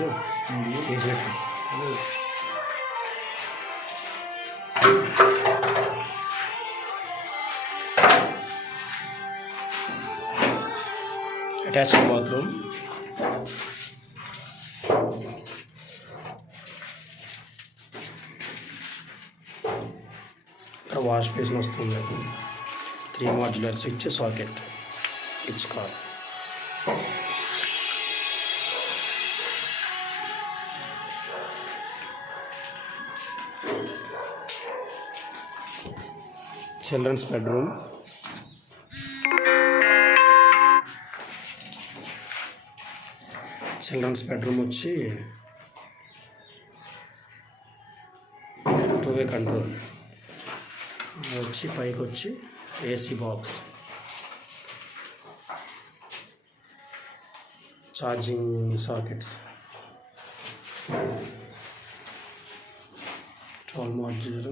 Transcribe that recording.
రాజు చేసేట్టు attached bathroom, wash basin వస్తుంది, 3 modular switch socket ఇచ్చుకోవాలి. Children's bedroom, వచ్చి 2-way కంట్రోల్ వచ్చి పైకి వచ్చి AC box, charging sockets, 12 modular